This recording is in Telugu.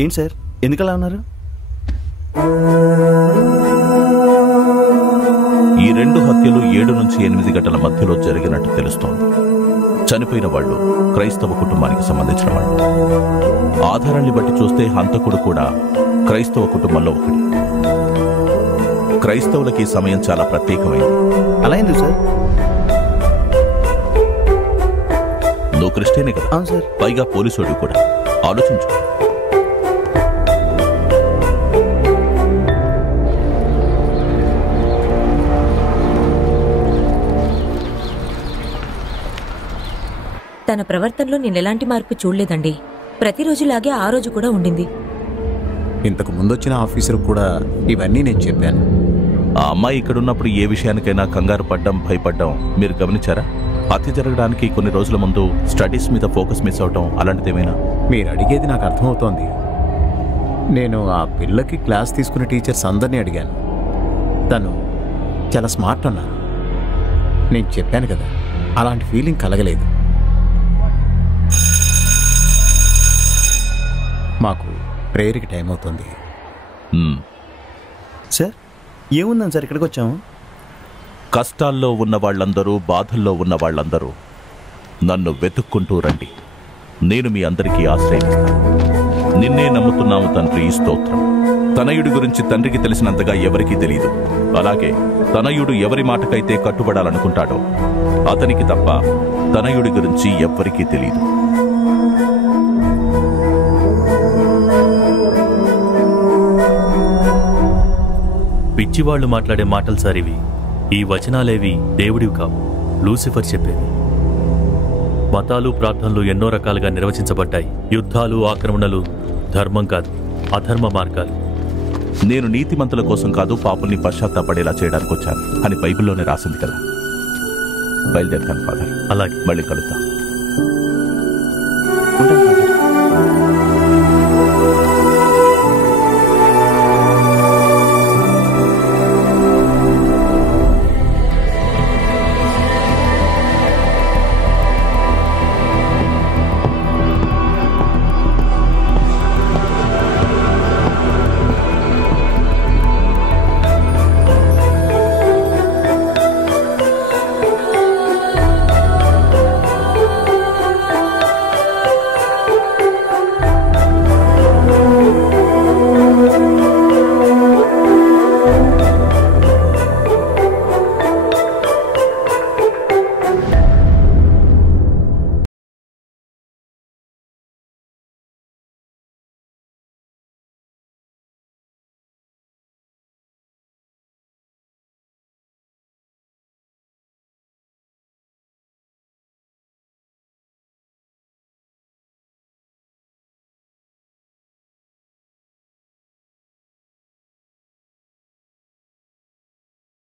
ఏంటి సార్, ఎందుకలా ఉన్నారు? ఈ 2 హత్యలు 7 నుంచి 8 గంటల మధ్యలో జరిగినట్టు తెలుస్తోంది. చనిపోయిన వాళ్ళు క్రైస్తవ కుటుంబానికి సంబంధించిన వాళ్ళు. ఆధారాన్ని బట్టి చూస్తే హంతకుడు కూడా క్రైస్తవ కుటుంబంలో ఒకటి. క్రైస్తవులకి సమయం చాలా ప్రత్యేకమైంది. అలా ఎందుకు సార్? నువ్వు క్రిస్టియనే కదా? అవును సార్. పైగా పోలీసుడు కూడా. ఆలోచించు. తన ప్రవర్తనలో నేనెలాంటి మార్పు చూడలేదండి. ప్రతిరోజులాగే ఆ రోజు కూడా ఉండింది. ఇంతకు ముందొచ్చిన ఆఫీసర్ కూడా ఇవన్నీ నేను చెప్పాను. ఆ అమ్మాయి ఇక్కడున్నప్పుడు ఏ విషయానికైనా కంగారు పడ్డం, భయపడ్డం మీరు గమనించారా? హత్య జరగడానికి కొన్ని రోజుల ముందు స్టడీస్ మీద ఫోకస్ మిస్ అవటం అలాంటిదేమైనా? మీరు అడిగేది నాకు అర్థమవుతోంది. నేను ఆ పిల్లకి క్లాస్ తీసుకునే టీచర్స్ అందరినీ అడిగాను. తను చాలా స్మార్ట్ అన్నారు. నేను చెప్పాను కదా, అలాంటి ఫీలింగ్ కలగలేదు. మాకు ప్రేయర్కి టైం అవుతుంది. సార్ ఏముందని సార్ ఇక్కడికి వచ్చాము? కష్టాల్లో ఉన్న వాళ్ళందరూ, బాధల్లో ఉన్న వాళ్ళందరూ నన్ను వెతుక్కుంటూ రండి. నేను మీ అందరికీ ఆశ్రయిస్తాను. నిన్నే నమ్ముతున్నాము తండ్రి, ఈ స్తోత్రం. తనయుడి గురించి తండ్రికి తెలిసినంతగా ఎవరికీ తెలియదు. అలాగే తనయుడు ఎవరి మాటకైతే కట్టుబడాలనుకుంటాడో అతనికి తప్ప తనయుడి గురించి ఎవ్వరికీ తెలియదు. పిచ్చివాళ్లు మాట్లాడే మాటలు సార్ ఇవి. ఈ వచనాలేవి దేవుడివి కావు, లూసిఫర్ చెప్పేవి. మతాలు, ప్రార్థనలు ఎన్నో రకాలుగా నిర్వచించబడ్డాయి. యుద్ధాలు, ఆక్రమణలు ధర్మం కాదు, అధర్మ మార్గాలు. నేను నీతిమంతుల కోసం కాదు, పాపుల్ని పశ్చాత్తాపడేలా చేయడానికి వచ్చాను అని బైబిల్లోనే రాసింది కదా. బయలుదేరుతాను ఫాదర్. అలాగే, మళ్ళీ కలుద్దాం.